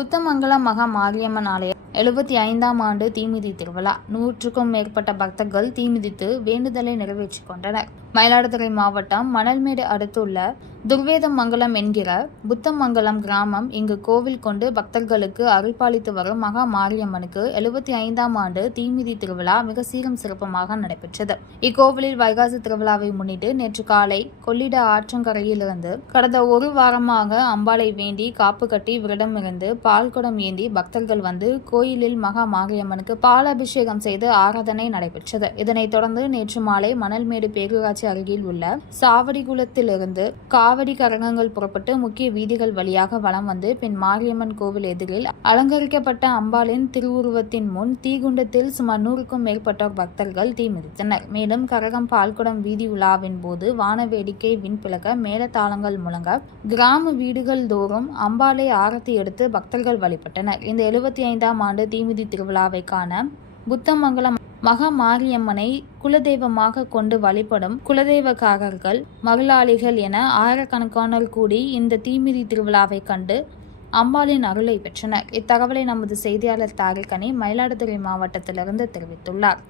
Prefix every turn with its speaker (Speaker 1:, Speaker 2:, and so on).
Speaker 1: புத்தமங்கலம் மகா மாரியம்மன் ஆலயம் எழுபத்தி ஐந்தாம் ஆண்டு தீமிதி திருவிழா. நூற்றுக்கும் மேற்பட்ட பக்தர்கள் தீமிதித்து வேண்டுதலை நிறைவேற்றிக் கொண்டனர். மயிலாடுதுறை மாவட்டம் மணல்மேடு அடுத்துள்ள துர்வேதமங்கலம் என்கிற புத்தமங்கலம் கிராமம் இங்கு கோவில் கொண்டு பக்தர்களுக்கு அருள்பாலித்து வரும் மகா மாரியம்மனுக்கு எழுபத்தி ஐந்தாம் ஆண்டு தீமிதி திருவிழா மிக சீரும் சிறப்புமாக நடைபெற்றது. இக்கோவிலில் வைகாசி திருவிழாவை முன்னிட்டு நேற்று காலை கொள்ளிட ஆற்றங்கரையிலிருந்து கடந்த ஒரு வாரமாக அம்பாளை வேண்டி காப்பு கட்டி விரதம் இருந்து பால் குடம் ஏந்தி பக்தர்கள் வந்து கோயிலில் மகா மாரியம்மனுக்கு பால் அபிஷேகம் செய்து ஆராதனை நடைபெற்றது. இதனைத் தொடர்ந்து நேற்று மாலை மணல்மேடு பேரூராட்சி அருகில் உள்ள சாவடிகுளத்திலிருந்து காவடி கரகங்கள் புறப்பட்டு முக்கிய வீதிகள் வழியாக வலம் வந்து பின் மாரியம்மன் கோவில் எதிரில் அலங்கரிக்கப்பட்ட அம்பாளின் திருவுருவத்தின் முன் தீகுண்டத்தில் சுமார் நூறுக்கும் மேற்பட்டோர் பக்தர்கள் தீ மிதித்தனர். மேலும் கரகம் பால்குடம் வீதி உலாவின் போது வான வேடிக்கை விண்பிளக்க மேலத்தாளங்கள் முழங்க கிராம வீடுகள் தோறும் அம்பாளை ஆரத்தி எடுத்து பக்தர்கள் வழிபட்டனர். இந்த எழுபத்தி ஐந்தாம் ஆண்டு தீமிதி திருவிழாவை காண புத்தமங்கலம் மகா மாரியம்மனை குலதெய்வமாக கொண்டு வழிபடும் குலதெய்வக்காரர்கள் மகளாளிகள் என ஆயிரக்கணக்கானோர் கூடி இந்த தீமிதி திருவிழாவை கண்டு அம்பாளின் அருளை பெற்றனர். இத்தகவலை நமது செய்தியாளர் தாரிகனி மயிலாடுதுறை மாவட்டத்திலிருந்து தெரிவித்துள்ளார்.